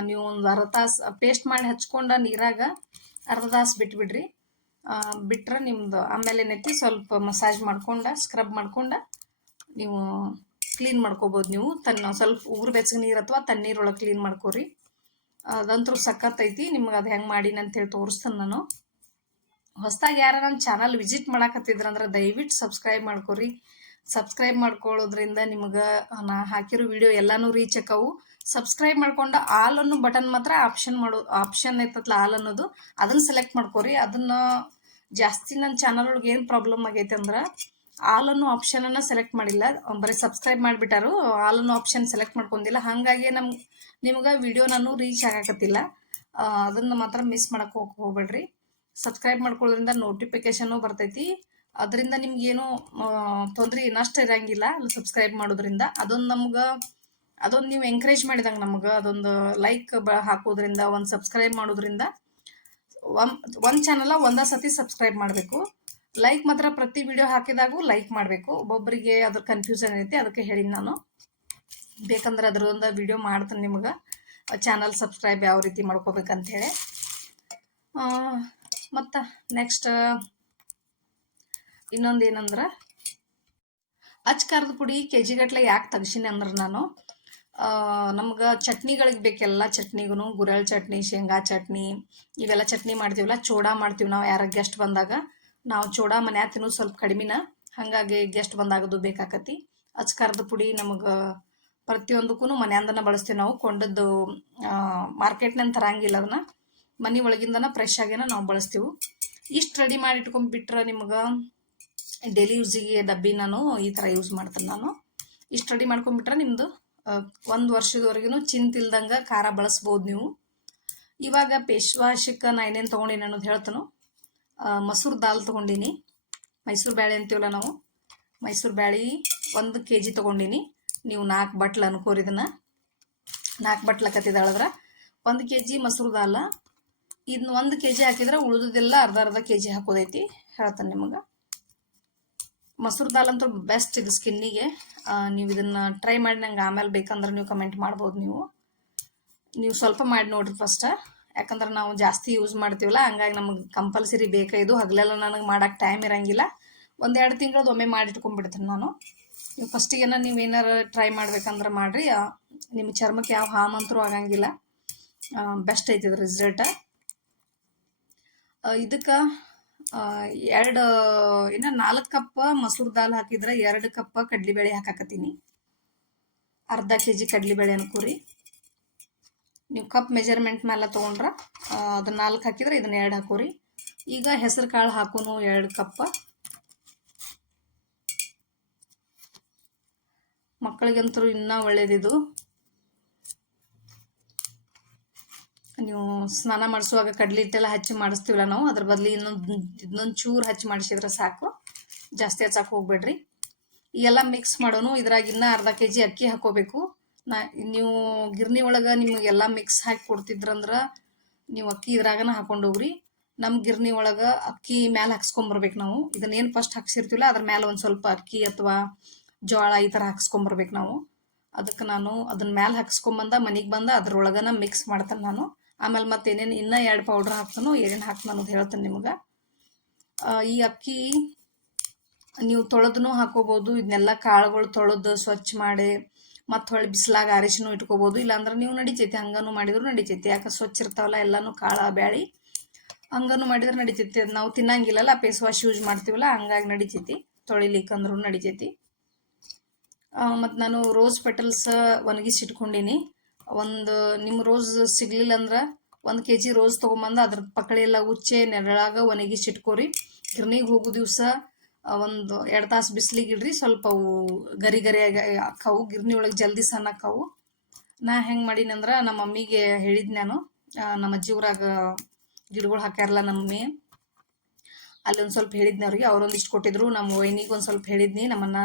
Speaker 1: ನೀವು ಒಂದು ಅರ್ಧ ತಾಸು ಪೇಸ್ಟ್ ಮಾಡಿ ಹಚ್ಕೊಂಡು ನೀರಾಗ ಅರ್ಧ ತಾಸು ಬಿಟ್ಬಿಡ್ರಿ. ಬಿಟ್ರೆ ನಿಮ್ಮದು ಆಮೇಲೆ ಏನೈತಿ ಸ್ವಲ್ಪ ಮಸಾಜ್ ಮಾಡ್ಕೊಂಡು ಸ್ಕ್ರಬ್ ಮಾಡ್ಕೊಂಡು ನೀವು ಕ್ಲೀನ್ ಮಾಡ್ಕೋಬೋದು ನೀವು. ತನ್ನ ಸ್ವಲ್ಪ ಉಗುರು ಬೆಚ್ಚಗೆ ನೀರು ಅಥವಾ ತಣ್ಣೀರೊಳಗೆ ಕ್ಲೀನ್ ಮಾಡ್ಕೋರಿ. ಅದಂತೂ ಸಖತ್ತೈತಿ ನಿಮ್ಗೆ ಅದು ಹೆಂಗೆ ಮಾಡೀನಿ ಅಂತೇಳಿ ತೋರಿಸ್ತೇನೆ ನಾನು. ಹೊಸದಾಗಿ ಯಾರು ನನ್ನ ಚಾನಲ್ ವಿಸಿಟ್ ಮಾಡಾಕತ್ತಿದ್ರಂದ್ರೆ ದಯವಿಟ್ಟು ಸಬ್ಸ್ಕ್ರೈಬ್ ಮಾಡ್ಕೊರಿ. ಸಬ್ಸ್ಕ್ರೈಬ್ ಮಾಡ್ಕೊಳ್ಳೋದ್ರಿಂದ ನಿಮ್ಗೆ ನಾ ಹಾಕಿರೋ ವಿಡಿಯೋ ಎಲ್ಲಾನು ರೀಚ್ ಆಕವು ಸಬ್ಸ್ಕ್ರೈಬ್ ಮಾಡ್ಕೊಂಡು ಆಲ್ ಅನ್ನೋ ಬಟನ್ ಮಾತ್ರ ಆಪ್ಷನ್ ಮಾಡೋ, ಆಪ್ಷನ್ ಐತತ್ಲ ಆಲ್ ಅನ್ನೋದು, ಅದನ್ನ ಸೆಲೆಕ್ಟ್ ಮಾಡ್ಕೊರಿ. ಅದನ್ನ ಜಾಸ್ತಿ ನನ್ನ ಚಾನಲ್ ಒಳಗೆ ಏನು ಪ್ರಾಬ್ಲಮ್ ಆಗೈತೆ ಅಂದ್ರೆ, ಆಲ್ ಅನ್ನೋ ಆಪ್ಷನನ್ನು ಸೆಲೆಕ್ಟ್ ಮಾಡಿಲ್ಲ. ಬರೀ ಸಬ್ಸ್ಕ್ರೈಬ್ ಮಾಡಿಬಿಟ್ಟಾರು, ಆಲ್ ಅನ್ನೋ ಆಪ್ಷನ್ ಸೆಲೆಕ್ಟ್ ಮಾಡ್ಕೊಂಡಿಲ್ಲ. ಹಾಗಾಗಿ ನಮ್, ನಿಮ್ಗೆ ವಿಡಿಯೋ ನಾನು ರೀಚ್ ಆಗಾಕತ್ತಿಲ್ಲ. ಅದನ್ನು ಮಾತ್ರ ಮಿಸ್ ಮಾಡಕ್ಕೆ ಹೋಗಿ, ಹೋಗ್ಬೇಡ್ರಿ. ಸಬ್ಸ್ಕ್ರೈಬ್ ಮಾಡ್ಕೊಳ್ಳೋದ್ರಿಂದ ನೋಟಿಫಿಕೇಶನು ಬರ್ತೈತಿ. ಅದರಿಂದ ನಿಮ್ಗೇನು ತೊಂದರೆ ನಷ್ಟ ಇರಂಗಿಲ್ಲ. ಸಬ್ಸ್ಕ್ರೈಬ್ ಮಾಡೋದ್ರಿಂದ. ಅದೊಂದು ನಮ್ಗೆ ಅದೊಂದು ನೀವು ಎಂಕರೇಜ್ ಮಾಡಿದಂಗೆ ನಮ್ಗೆ. ಅದೊಂದು ಲೈಕ್ ಬ ಹಾಕೋದ್ರಿಂದ, ಒಂದು ಸಬ್ಸ್ಕ್ರೈಬ್ ಮಾಡೋದ್ರಿಂದ ಒಂದು ಒಂದು ಚಾನಲ ಒಂದೇ ಸತಿ ಸಬ್ಸ್ಕ್ರೈಬ್ ಮಾಡಬೇಕು. ಲೈಕ್ ಮಾತ್ರ ಪ್ರತಿ ವಿಡಿಯೋ ಹಾಕಿದಾಗೂ ಲೈಕ್ ಮಾಡಬೇಕು. ಒಬ್ಬೊಬ್ಬರಿಗೆ ಅದ್ರ ಕನ್ಫ್ಯೂಷನ್ ಐತಿ, ಅದಕ್ಕೆ ಹೇಳಿನಿ ನಾನು. ಬೇಕಂದ್ರೆ ಅದರೊಂದು ವಿಡಿಯೋ ಮಾಡ್ತೀನಿ ನಿಮ್ಗೆ. ಚಾನಲ್ ಸಬ್ಸ್ಕ್ರೈಬ್ ಯಾವ ರೀತಿ ಮಾಡ್ಕೋಬೇಕಂತೇಳಿ. ಮತ್ತು ನೆಕ್ಸ್ಟ್ ಇನ್ನೊಂದು ಏನಂದ್ರೆ ಅಚ್ಚ ಖಾರದ ಪುಡಿ ಕೆ ಜಿಗಟ್ಲೆ ಯಾಕೆ ತೆಗ್ಸೀನಿ ಅಂದ್ರೆ ನಾನು. ನಮ್ಗೆ ಚಟ್ನಿಗಳಿಗೆ ಬೇಕೆಲ್ಲ ಚಟ್ನಿಗೂ ಗುರೆಳ್ ಚಟ್ನಿ, ಶೇಂಗಾ ಚಟ್ನಿ, ಇವೆಲ್ಲ ಚಟ್ನಿ ಮಾಡ್ತೀವಲ್ಲ, ಚೋಡಾ ಮಾಡ್ತೀವಿ ನಾವು ಯಾರ ಗೆಸ್ಟ್ ಬಂದಾಗ. ನಾವು ಚೋಡಾ ಮನ್ಯಾಗ ತಿನ್ನೋದು ಸ್ವಲ್ಪ ಕಡಿಮೆನ. ಹಾಗಾಗಿ ಗೆಸ್ಟ್ ಬಂದಾಗದು ಬೇಕಾಕತಿ. ಅಚ್ಕಾರದ ಪುಡಿ ನಮಗೆ ಪ್ರತಿಯೊಂದಕ್ಕೂ ಮನೆಯಿಂದನ ಬಳಸ್ತೀವಿ ನಾವು. ಕೊಂಡದ್ದು ಮಾರ್ಕೆಟ್ನ ತರಂಗಿಲ್ಲ ಅದನ್ನ ಮನೆ ಒಳಗಿಂದನ ಫ್ರೆಶ್ ಆಗಿನ ನಾವು ಬಳಸ್ತೀವಿ. ಇಷ್ಟು ರೆಡಿ ಮಾಡಿ ಇಟ್ಕೊಂಡ್ಬಿಟ್ರೆ ನಿಮ್ಗೆ ಡೈಲಿ ಯೂಸಿಗೆ ಡಬ್ಬಿ ನಾನು ಈ ಥರ ಯೂಸ್ ಮಾಡ್ತೀನಿ ನಾನು. ಇಷ್ಟು ರೆಡಿ ಮಾಡ್ಕೊಂಡ್ಬಿಟ್ರೆ ನಿಮ್ಮದು ಒಂದು ವರ್ಷದವರೆಗೂ ಚಿಂತಿಲ್ದಂಗೆ ಖಾರ ಬಳಸ್ಬೋದು ನೀವು. ಇವಾಗ ಪೇಶ್ವಾಶಿಕ ನಾ ಏನೇನು ತೊಗೊಂಡೀನಿ ಅನ್ನೋದು ಹೇಳ್ತಾನು. ಮಸೂರು ದಾಲ್ ತೊಗೊಂಡೀನಿ. ಮೈಸೂರು ಬ್ಯಾಳೆ ಅಂತೀವಲ್ಲ ನಾವು. ಮೈಸೂರು ಬ್ಯಾಳಿ ಒಂದು ಕೆ ಜಿ ತೊಗೊಂಡೀನಿ. ನೀವು ನಾಲ್ಕು ಬಟ್ಲು ಅನ್ಕೋರಿ ಇದನ್ನು. ನಾಲ್ಕು ಬಟ್ಲು ಕತ್ತಿದಾಳದ್ರೆ ಒಂದು ಕೆ ಜಿ ಮೊಸರು ದಾಲ. ಇದನ್ನ ಒಂದು ಕೆ ಜಿ ಹಾಕಿದ್ರೆ ಉಳಿದದೆಲ್ಲ ಅರ್ಧ ಅರ್ಧ ಕೆ ಜಿ ಹಾಕೋದೈತಿ. ಹೇಳ್ತಾನೆ ನಿಮಗೆ. ಮಸೂರು ದಾಲ್ ಅಂತೂ ಬೆಸ್ಟ್ ಇದು ಸ್ಕಿನ್ನಿಗೆ. ನೀವು ಇದನ್ನು ಟ್ರೈ ಮಾಡಿ ನಂಗೆ ಆಮೇಲೆ ಬೇಕಂದ್ರೆ ನೀವು ಕಮೆಂಟ್ ಮಾಡ್ಬೋದು ನೀವು. ನೀವು ಸ್ವಲ್ಪ ಮಾಡಿ ನೋಡ್ರಿ ಫಸ್ಟ್ ಯಾಕಂದ್ರೆ ನಾವು ಜಾಸ್ತಿ ಯೂಸ್ ಮಾಡ್ತೀವಲ್ಲ, ಹಂಗಾಗಿ ನಮಗೆ ಕಂಪಲ್ಸರಿ ಬೇಕಾ ಇದು. ಹಗಲೆಲ್ಲ ನನಗೆ ಮಾಡೋಕ್ಕೆ ಟೈಮ್ ಇರಂಗಿಲ್ಲ. ಒಂದೆರಡು ತಿಂಗಳದ್ದು ಒಮ್ಮೆ ಮಾಡಿ ಇಟ್ಕೊಂಡ್ಬಿಡ್ತೀನಿ ನಾನು. ನೀವು ಫಸ್ಟಿಗೆನ ನೀವು ಏನಾರು ಟ್ರೈ ಮಾಡ್ಬೇಕಂದ್ರೆ ಮಾಡಿರಿ. ನಿಮ್ಮ ಚರ್ಮಕ್ಕೆ ಯಾವ ಹಾಮ್ ಅಂತರೂ ಆಗಂಗಿಲ್ಲ. ಬೆಸ್ಟ್ ಐತಿ ಇದು ರಿಸಲ್ಟ ಇದಕ್ಕೆ ಎರಡು, ಇನ್ನು ನಾಲ್ಕು ಕಪ್ ಮಸೂರ್ ದಾಲ್ ಹಾಕಿದ್ರೆ ಎರಡು ಕಪ್ ಕಡ್ಲಿಬೇಳೆ ಹಾಕಾಕತ್ತೀನಿ. ಅರ್ಧ ಕೆ ಜಿ ಕಡ್ಲಿಬೇಳೆ ಅನ್ಕೋರಿ. ನೀವು ಕಪ್ ಮೆಜರ್ಮೆಂಟ್ ಮೇಲೆ ತೊಗೊಂಡ್ರೆ ಅದನ್ನ ನಾಲ್ಕು ಹಾಕಿದ್ರೆ ಇದನ್ನ ಎರಡು ಹಾಕೋರಿ. ಈಗ ಹೆಸರು ಕಾಳು ಹಾಕೋನು ಎರಡು ಕಪ್ಪ. ಮಕ್ಕಳಿಗಂತೂ ಇನ್ನೂ ಒಳ್ಳೇದಿದು. ನೀವು ಸ್ನಾನ ಮಾಡಿಸುವಾಗ ಕಡಲೆ ಹಿಟ್ಟೆಲ್ಲ ಹಚ್ಚಿ ಮಾಡಿಸ್ತೀವಲ್ಲ ನಾವು, ಅದ್ರ ಬದಲು ಇನ್ನೊಂದು ಇನ್ನೊಂದು ಚೂರು ಹಚ್ಚಿ ಮಾಡಿಸಿದ್ರೆ ಸಾಕು. ಜಾಸ್ತಿ ಹಚ್ಚಕ್ಕೆ ಹೋಗ್ಬೇಡ್ರಿ. ಎಲ್ಲ ಮಿಕ್ಸ್ ಮಾಡೋನು, ಇದ್ರಾಗ ಇನ್ನೂ ಅರ್ಧ ಕೆ ಜಿ ಅಕ್ಕಿ ಹಾಕೋಬೇಕು. ನಾ ನೀವು ಗಿರ್ನಿ ಒಳಗೆ ನಿಮಗೆಲ್ಲ ಮಿಕ್ಸ್ ಹಾಕಿ ಕೊಡ್ತಿದ್ರಂದ್ರೆ ನೀವು ಅಕ್ಕಿ ಇದ್ರಾಗನ ಹಾಕೊಂಡು ಹೋಗ್ರಿ ನಮ್ಮ ಗಿರ್ನಿ ಒಳಗೆ ಅಕ್ಕಿ ಮ್ಯಾಲೆ ಹಾಕ್ಸ್ಕೊಂಬರ್ಬೇಕು ನಾವು. ಇದನ್ನೇನು ಫಸ್ಟ್ ಹಾಕ್ಸಿರ್ತೀವಲ್ಲ, ಅದ್ರ ಮೇಲೆ ಒಂದು ಸ್ವಲ್ಪ ಅಕ್ಕಿ ಅಥವಾ ಜೋಳ ಈ ಥರ ಹಾಕ್ಸ್ಕೊಂಬರ್ಬೇಕು ನಾವು. ಅದಕ್ಕೆ ನಾನು ಅದನ್ನ ಮ್ಯಾಲೆ ಹಾಕ್ಸ್ಕೊಂಬಂದ ಮನೆಗೆ ಬಂದ ಅದ್ರೊಳಗನ ಮಿಕ್ಸ್ ಮಾಡ್ತೇನೆ ನಾನು. ಆಮೇಲೆ ಮತ್ತೆ ಏನೇನು ಇನ್ನೂ ಎರಡು ಪೌಡ್ರ್ ಹಾಕ್ತಾನೋ, ಏನೇನು ಹಾಕ್ತಾನೆ ಅನ್ನೋದು ಹೇಳ್ತೇನೆ ನಿಮ್ಗೆ. ಈ ಅಕ್ಕಿ ನೀವು ತೊಳೆದೂ ಹಾಕೋಬೋದು ಇದನ್ನೆಲ್ಲ ಕಾಳುಗಳು ತೊಳೆದು ಸ್ವಚ್ಛ ಮಾಡಿ, ಮತ್ತು ಹೊಳ್ಳಿ ಬಿಸಿಲಾಗ ಅರಿಶಿನೂ ಇಟ್ಕೋಬೋದು, ಇಲ್ಲಾಂದ್ರೆ ನೀವು ನಡಿತೈತಿ, ಹಂಗನು ಮಾಡಿದ್ರು ನಡಿತೈತಿ. ಯಾಕೆ ಸ್ವಚ್ಛ ಇರ್ತಾವಲ್ಲ, ಎಲ್ಲಾನು ಕಾಳು ಬ್ಯಾಳಿ, ಹಂಗನು ಮಾಡಿದ್ರೆ ನಡಿತೈತಿ. ಅದು ನಾವು ತಿನ್ನಂಗಿಲ್ಲಲ್ಲ ಫೇಸ್ ವಾಶ್ ಯೂಸ್ ಮಾಡ್ತೀವಲ್ಲ, ಹಂಗಾಗಿ ನಡಿತೈತಿ. ತೊಳಿಲಿಕ್ಕಂದ್ರೂ ನಡಿತೈತಿ. ಮತ್ತು ನಾನು ರೋಸ್ ಪೆಟಲ್ಸ್ ಒಣಗಿಸಿ ಇಟ್ಕೊಂಡೀನಿ ಒಂದು ನಿಮ್ಮ ರೋಸ್ ಸಿಗ್ಲಿಲ್ಲ ಅಂದ್ರೆ ಒಂದು ಕೆ ಜಿ ರೋಸ್ ತೊಗೊಂಬಂದು ಅದ್ರ ಪಕಳಿ ಎಲ್ಲ ಉಚ್ಚೆ ನೆರಳಾಗ ಒಣಗಿಸಿ ಇಟ್ಕೋರಿ. ಗಿರ್ನಿಗೆ ಹೋಗೋ ದಿವಸ ಒಂದು ಎರಡು ತಾಸು ಬಿಸಿಲಿಗೆ ಇಡ್ರಿ. ಸ್ವಲ್ಪ ಅವು ಗರಿ ಗರಿಯಾಗಿ ಅಕ್ಕವು ಗಿರ್ನಿ ಒಳಗೆ ಜಲ್ದಿ ಸಣ್ಣ ಹಾಕವು. ನಾ ಹೆಂಗೆ ಮಾಡೀನಿ ಅಂದ್ರೆ ನಮ್ಮ ಮಮ್ಮಿಗೆ ಹೇಳಿದ್ ನಾನು. ನಮ್ಮ ಅಜ್ಜಿ ಊರಾಗ ಗಿಡಗಳು ಹಾಕ್ಯಾರಲ್ಲ ನಮ್ಮ ಮಮ್ಮಿ. ಅಲ್ಲಿ ಒಂದು ಸ್ವಲ್ಪ ಹೇಳಿದ್ನಿ ಅವ್ರಿಗೆ ಅವ್ರೊಂದಿಷ್ಟು ಕೊಟ್ಟಿದ್ರು. ನಮ್ಮ ವೈನಿಗೆ ಒಂದು ಸ್ವಲ್ಪ ಹೇಳಿದ್ನಿ, ನಮ್ಮನ್ನ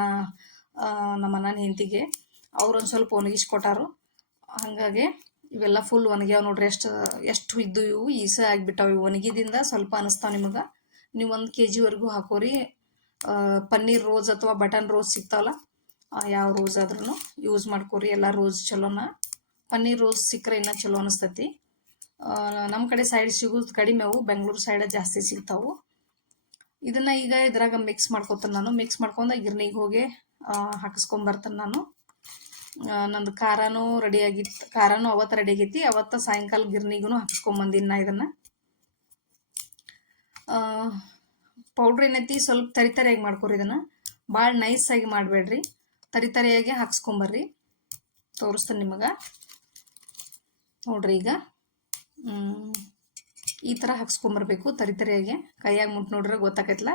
Speaker 1: ನಮ್ಮ ಅಣ್ಣನ ಹೆಂಡತಿಗೆ. ಅವ್ರೊಂದು ಸ್ವಲ್ಪ ಒಣಗಿಸಿ ಕೊಟ್ಟಾರು. ಹಾಗಾಗಿ ಇವೆಲ್ಲ ಫುಲ್ ಒಣಗ್ಯಾವ ನೋಡ್ರಿ. ಎಷ್ಟು ಎಷ್ಟು ಇದ್ದು ಇವು, ಈಸ ಆಗಿಬಿಟ್ಟಾವ ಇವು. ಒಣಗಿದಿಂದ ಸ್ವಲ್ಪ ಅನಿಸ್ತಾವ ನಿಮಗೆ. ನೀವು ಒಂದು ಕೆ ಜಿವರೆಗೂ ಹಾಕೋರಿ. ಪನ್ನೀರ್ ರೋಸ್ ಅಥವಾ ಬಟನ್ ರೋಸ್ ಸಿಗ್ತಾವಲ್ಲ ಯಾವ ರೋಸ್ ಆದ್ರೂ ಯೂಸ್ ಮಾಡ್ಕೋರಿ. ಎಲ್ಲ ರೋಸ್ ಚಲೋನ. ಪನ್ನೀರ್ ರೋಸ್ ಸಿಕ್ಕರೆ ಇನ್ನೂ ಚಲೋ ಅನಿಸ್ತತಿ. ನಮ್ಮ ಕಡೆ ಸೈಡ್ ಸಿಗೋದು ಕಡಿಮೆ ಅವು. ಬೆಂಗಳೂರು ಸೈಡ್ ಜಾಸ್ತಿ ಸಿಗ್ತಾವು. ಇದನ್ನ ಈಗ ಇದ್ರಾಗ ಮಿಕ್ಸ್ ಮಾಡ್ಕೊತಾನೆ ನಾನು. ಮಿಕ್ಸ್ ಮಾಡ್ಕೊಂಡು ಗಿರ್ನಿಗೆ ಹೋಗಿ ಹಾಕಿಸ್ಕೊಂಬರ್ತಾನೆ ನಾನು. ನಂದು ಖಾರನೂ ರೆಡಿ ಆಗಿತ್ತು ಖಾರನೂ ಅವತ್ತು ರೆಡಿ ಆಗೈತಿ. ಅವತ್ತು ಸಾಯಂಕಾಲ ಗಿರ್ನಿಗೂ ಹಾಕಿಸ್ಕೊಂಬಂದಿನಿ ನಾ ಇದನ್ನು. ಪೌಡ್ರ್ ಏನೈತಿ ಸ್ವಲ್ಪ ತರಿ ತರಿಯಾಗಿ ಮಾಡ್ಕೊರಿ ಇದನ್ನು. ಭಾಳ ನೈಸಾಗಿ ಮಾಡಬೇಡ್ರಿ. ತರಿ ತರಿಯಾಗಿ ಹಾಕ್ಸ್ಕೊಂಬರ್ರಿ ತೋರಿಸ್ತೀನಿ ನಿಮಗೆ. ನೋಡ್ರಿ ಈಗ. ಈ ಥರ ಹಾಕ್ಸ್ಕೊಂಬರ್ಬೇಕು ತರಿ ತರಿಯಾಗಿ. ಕೈಯಾಗಿ ಮುಟ್ಟು ನೋಡ್ರೆ ಗೊತ್ತಾಕೈತಲ್ಲ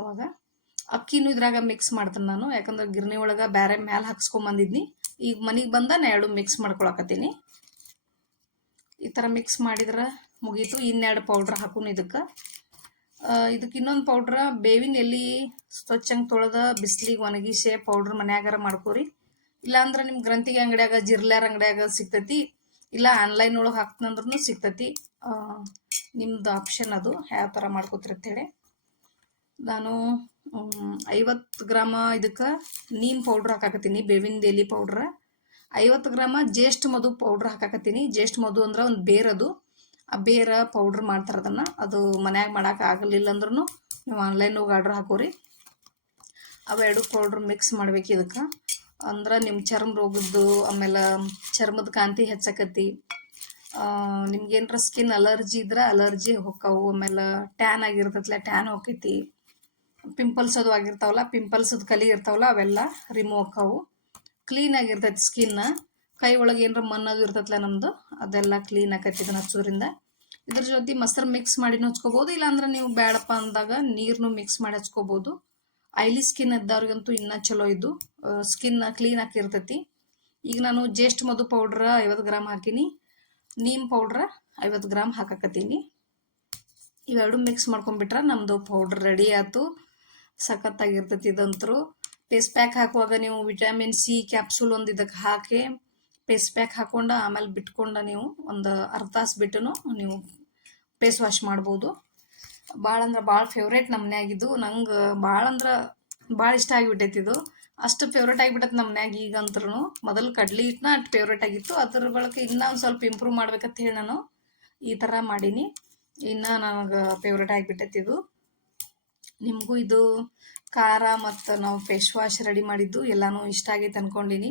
Speaker 1: ಅವಾಗ. ಅಕ್ಕಿನೂ ಇದ್ರಾಗ ಮಿಕ್ಸ್ ಮಾಡ್ತೀನಿ ನಾನು. ಯಾಕಂದ್ರೆ ಗಿರ್ನಿ ಒಳಗೆ ಬೇರೆ ಮ್ಯಾಲೆ ಹಾಕ್ಸ್ಕೊಂಬಂದಿದ್ನಿ ಈಗ ಮನೆಗೆ ಬಂದ ನಾ ಎರಡು ಮಿಕ್ಸ್ ಮಾಡ್ಕೊಳಕತ್ತೀನಿ. ಈ ಥರ ಮಿಕ್ಸ್ ಮಾಡಿದ್ರೆ ಮುಗೀತು. ಇನ್ನೆರಡು ಪೌಡ್ರ್ ಹಾಕೋನು ಇದಕ್ಕೆ. ಇದಕ್ಕೆ ಇನ್ನೊಂದು ಪೌಡ್ರ ಬೇವಿನ ಎಲೆ ಸ್ವಚ್ಛಂಗೆ ತೊಳೆದ ಬಿಸಿಲಿಗೆ ಒಣಗಿಸಿ ಪೌಡ್ರ್ ಮನ್ಯಾಗಾರ ಮಾಡ್ಕೋರಿ. ಇಲ್ಲಾಂದ್ರೆ ನಿಮ್ಮ ಗ್ರಂಥಿಗೆ ಅಂಗಡಿಯಾಗ ಜಿರ್ಲಾರ ಅಂಗಡಿಯಾಗ ಸಿಗ್ತೈತಿ. ಇಲ್ಲ ಆನ್ಲೈನ್ ಒಳಗೆ ಹಾಕ್ತಂದ್ರೂ ಸಿಗ್ತೈತಿ. ನಿಮ್ಮದು ಆಪ್ಷನ್ ಅದು. ಯಾವ ಥರ ಮಾಡ್ಕೋತೀರಿ ಅಂತೇಳಿ ನಾನು ಐವತ್ತು ಗ್ರಾಮ ಇದಕ್ಕೆ ನೀಮ್ ಪೌಡ್ರ್ ಹಾಕಾಕತ್ತೀನಿ, ಬೇವಿನ ಎಲೆ ಪೌಡ್ರ ಐವತ್ತು ಗ್ರಾಮ ಜೇಷ್ಠ ಮಧು ಪೌಡ್ರ್ ಹಾಕಾಕತ್ತೀನಿ. ಜೇಷ್ಠ ಮಧು ಅಂದ್ರೆ ಒಂದು ಬೇರದು ಆ ಬೇರ ಪೌಡ್ರ್ ಮಾಡ್ತಾರೆ ಅದನ್ನು. ಅದು ಮನ್ಯಾಗ ಮಾಡೋಕೆ ಆಗಲಿಲ್ಲ ಅಂದ್ರೂ ನೀವು ಆನ್ಲೈನ್ ಹೋಗಿ ಆರ್ಡ್ರ್ ಹಾಕೋರಿ. ಅವೆರಡು ಪೌಡ್ರ್ ಮಿಕ್ಸ್ ಮಾಡ್ಬೇಕು ಇದಕ್ಕೆ. ಅಂದ್ರೆ ನಿಮ್ಮ ಚರ್ಮ ರೋಗದ್ದು ಆಮೇಲೆ ಚರ್ಮದ ಕಾಂತಿ ಹೆಚ್ಚಾಕತಿ ನಿಮ್ಗೆ ಏನಾರ ಸ್ಕಿನ್ ಅಲರ್ಜಿ ಇದ್ರೆ ಅಲರ್ಜಿ ಹೊಕ್ಕವು. ಆಮೇಲೆ ಟ್ಯಾನ್ ಆಗಿರ್ತೈತಲ್ಲ ಟ್ಯಾನ್ ಹೋಕೈತಿ ಪಿಂಪಲ್ಸ್ ಅದು ಆಗಿರ್ತಾವಲ್ಲ ಪಿಂಪಲ್ಸದ ಕಲಿ ಇರ್ತಾವಲ್ಲ, ಅವೆಲ್ಲ ರಿಮೂವ್ ಆಕ್ಕವು ಕ್ಲೀನ್ ಆಗಿರ್ತೈತಿ ಸ್ಕಿನ್ ಕೈ ಒಳಗೆ ಏನಾರ ಮಣ್ಣದು ಇರ್ತೈತಲ್ಲ ನಮ್ಮದು ಅದೆಲ್ಲ ಕ್ಲೀನ್ ಆಕೈತಿ ಇದನ್ನ ಹಚ್ಚೋದ್ರಿಂದ. ಇದ್ರ ಜೊತೆ ಮೊಸರು ಮಿಕ್ಸ್ ಮಾಡಿನೂ ಹಚ್ಕೋಬೋದು, ಇಲ್ಲಾಂದ್ರೆ ನೀವು ಬೇಡಪ್ಪ ಅಂದಾಗ ನೀರನ್ನು ಮಿಕ್ಸ್ ಮಾಡಿ ಹಚ್ಕೋಬೋದು. ಐಲಿ ಸ್ಕಿನ್ ಇದ್ದವ್ರಿಗಂತೂ ಇನ್ನೂ ಚಲೋ ಇದು. ಸ್ಕಿನ್ ಕ್ಲೀನ್ ಆಗಿರ್ತೈತಿ ಈಗ ನಾನು ಜೇಷ್ಠ ಮಧು ಪೌಡ್ರ ಐವತ್ತು ಗ್ರಾಮ್ ಹಾಕೀನಿ. ನೀಮ್ ಪೌಡ್ರ ಐವತ್ತು ಗ್ರಾಮ್ ಹಾಕಾಕತ್ತೀನಿ. ಇವೆರಡು ಮಿಕ್ಸ್ ಮಾಡ್ಕೊಂಡ್ಬಿಟ್ರೆ ನಮ್ಮದು ಪೌಡ್ರ್ ರೆಡಿ ಆಯ್ತು. ಸಖತ್ತಾಗಿರ್ತೈತಿ ಇದಂತರೂ. ಪೇಸ್ ಪ್ಯಾಕ್ ಹಾಕುವಾಗ ನೀವು ವಿಟಮಿನ್ ಸಿ ಕ್ಯಾಪ್ಸೂಲ್ ಒಂದು ಇದಕ್ಕೆ ಹಾಕಿ ಪೇಸ್ ಪ್ಯಾಕ್ ಹಾಕೊಂಡು ಆಮೇಲೆ ಬಿಟ್ಕೊಂಡು ನೀವು ಒಂದು ಅರ್ಧ ತಾಸು ಬಿಟ್ಟು ನೀವು ಫೇಸ್ ವಾಶ್ ಮಾಡ್ಬೋದು. ಭಾಳ ಅಂದ್ರೆ ಭಾಳ ಫೇವ್ರೇಟ್ ನಮ್ಮ ಮನ್ಯಾಗಿದ್ದು ನಂಗೆ ಭಾಳ ಅಂದ್ರೆ ಭಾಳ ಇಷ್ಟ ಆಗಿಬಿಟ್ಟೈತಿ ಇದು. ಅಷ್ಟು ಫೇವ್ರೇಟ್ ಆಗಿಬಿಟ್ಟೈತೆ ನಮ್ಮ ಮನ್ಯಾಗ ಈಗಂತ್ರೂ ಮೊದಲು ಕಡ್ಲಿ ಹಿಟ್ಟನ್ನ ಅಷ್ಟು ಫೇವ್ರೇಟ್ ಆಗಿತ್ತು. ಅದ್ರ ಬಳಕೆ ಇನ್ನೂ ಒಂದು ಸ್ವಲ್ಪ ಇಂಪ್ರೂವ್ ಮಾಡ್ಬೇಕಂತ ಹೇಳಿ ನಾನು ಈ ಥರ ಮಾಡೀನಿ. ಇನ್ನೂ ನನಗೆ ಫೇವ್ರೇಟ್ ಆಗಿಬಿಟ್ಟೈತಿ ಇದು. ನಿಮಗೂ ಇದು ಖಾರ ಮತ್ತು ನಾವು ಫೇಸ್ ವಾಶ್ ರೆಡಿ ಮಾಡಿದ್ದು ಎಲ್ಲನೂ ಇಷ್ಟ ಆಗೈತೆ ಅಂದ್ಕೊಂಡಿನಿ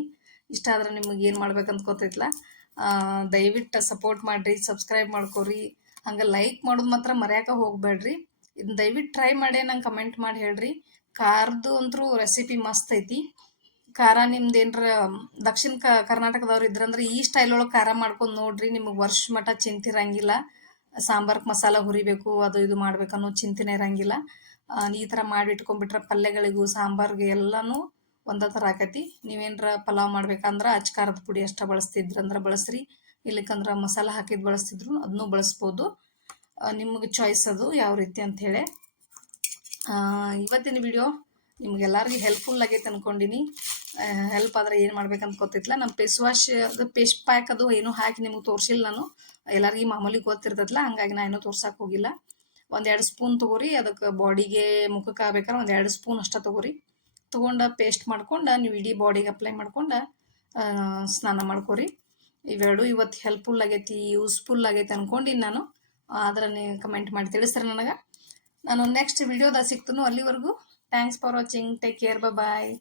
Speaker 1: ಇಷ್ಟ ಆದ್ರೆ ನಿಮಗೆ ಏನು ಮಾಡ್ಬೇಕಂತ ಗೊತ್ತೈತಲ್ಲ ದಯವಿಟ್ಟು ಸಪೋರ್ಟ್ ಮಾಡಿರಿ ಸಬ್ಸ್ಕ್ರೈಬ್ ಮಾಡ್ಕೊರಿ. ಹಂಗೆ ಲೈಕ್ ಮಾಡೋದು ಮಾತ್ರ ಮರ್ಯಾಕ ಹೋಗಬೇಡ್ರಿ. ಇದನ್ನ ದಯವಿಟ್ಟು ಟ್ರೈ ಮಾಡಿ, ನಂಗೆ ಕಮೆಂಟ್ ಮಾಡಿ ಹೇಳ್ರಿ. ಖಾರದ್ದು ಅಂತೂ ರೆಸಿಪಿ ಮಸ್ತ್ ಐತಿ. ಖಾರ ನಿಮ್ದು ಏನರ, ದಕ್ಷಿಣ ಕ, ಕರ್ನಾಟಕದವ್ರು ಇದ್ರಂದ್ರೆ ಈ ಸ್ಟೈಲ್ ಒಳಗೆ ಖಾರ ಮಾಡ್ಕೊಂಡು ನೋಡ್ರಿ, ನಿಮಗೆ ವರ್ಷ ಮಟ್ಟ ಚಿಂತಿರಂಗಿಲ್ಲ ಸಾಂಬಾರ್ಗೆ ಮಸಾಲ ಹುರಿಬೇಕು, ಅದು ಇದು ಮಾಡ್ಬೇಕನ್ನೋ ಚಿಂತೆನೇ ಇರಂಗಿಲ್ಲ. ಈ ಥರ ಮಾಡಿ ಇಟ್ಕೊಂಡ್ಬಿಟ್ರೆ ಪಲ್ಯಗಳಿಗೂ ಸಾಂಬಾರ್ಗೆ ಎಲ್ಲನೂ ಒಂದೇ ಥರ ಆಕೈತಿ. ನೀವೇನರ ಪಲಾವ್ ಮಾಡ್ಬೇಕಂದ್ರೆ ಅಚ್ಕಾರದ ಪುಡಿ ಅಷ್ಟ ಬಳಸ್ತಿದ್ರಂದ್ರೆ ಬಳಸ್ರಿ. ಇಲ್ಲಕ್ಕಂದ್ರೆ ಮಸಾಲ ಹಾಕಿದ್ ಬಳಸ್ತಿದ್ರು ಅದನ್ನೂ ಬಳಸ್ಬೋದು. ನಿಮಗೆ ಚಾಯ್ಸ್ ಅದು ಯಾವ ರೀತಿ ಅಂಥೇಳಿ ಇವತ್ತಿನ ವಿಡಿಯೋ ನಿಮ್ಗೆಲ್ಲರಿಗೂ ಹೆಲ್ಪ್ಫುಲ್ ಆಗೈತೆ ಅನ್ಕೊಂಡಿನಿ. ಹೆಲ್ಪ್ ಆದರೆ ಏನು ಮಾಡ್ಬೇಕಂತ ಗೊತ್ತಿತ್ತಲ್ಲ ನಮ್ಮ ಫೇಸ್ ವಾಶ್ ಅದು ಫೇಸ್ ಪ್ಯಾಕ್ ಅದು ಏನೂ ಹಾಕಿ ನಿಮಗೆ ತೋರಿಸಿಲ್ಲ ನಾನು. ಎಲ್ಲರಿಗೂ ಮಾಮೂಲಿ ಗೊತ್ತಿರ್ತೈತಲ್ಲ ಹಂಗಾಗಿ ನಾನು ಏನೂ ತೋರ್ಸಕ್ಕೆ ಹೋಗಿಲ್ಲ. ಒಂದೆರಡು ಸ್ಪೂನ್ ತಗೋರಿ, ಅದಕ್ಕೆ ಬಾಡಿಗೆ ಮುಖಕ್ಕೆ ಆಗ್ಬೇಕಾದ್ರೆ ಒಂದೆರಡು ಸ್ಪೂನ್ ಅಷ್ಟೇ ತೊಗೋರಿ. ತೊಗೊಂಡು ಪೇಸ್ಟ್ ಮಾಡ್ಕೊಂಡು ನೀವು ಇಡೀ ಬಾಡಿಗೆ ಅಪ್ಲೈ ಮಾಡ್ಕೊಂಡು ಸ್ನಾನ ಮಾಡ್ಕೊರಿ. ಇವೆರಡು ಇವತ್ತು ಹೆಲ್ಪ್ಫುಲ್ ಆಗೈತಿ ಯೂಸ್ಫುಲ್ ಆಗೈತಿ ಅಂದ್ಕೊಂಡು ನಾನು. ನೀವು ಕಮೆಂಟ್ ಮಾಡಿ ತಿಳಿಸ್ರಿ ನನಗೆ. ನಾನು ನೆಕ್ಸ್ಟ್ ವಿಡಿಯೋದಾಗ ಸಿಗ್ತನು ಅಲ್ಲಿವರೆಗೂ. Thanks for watching take care bye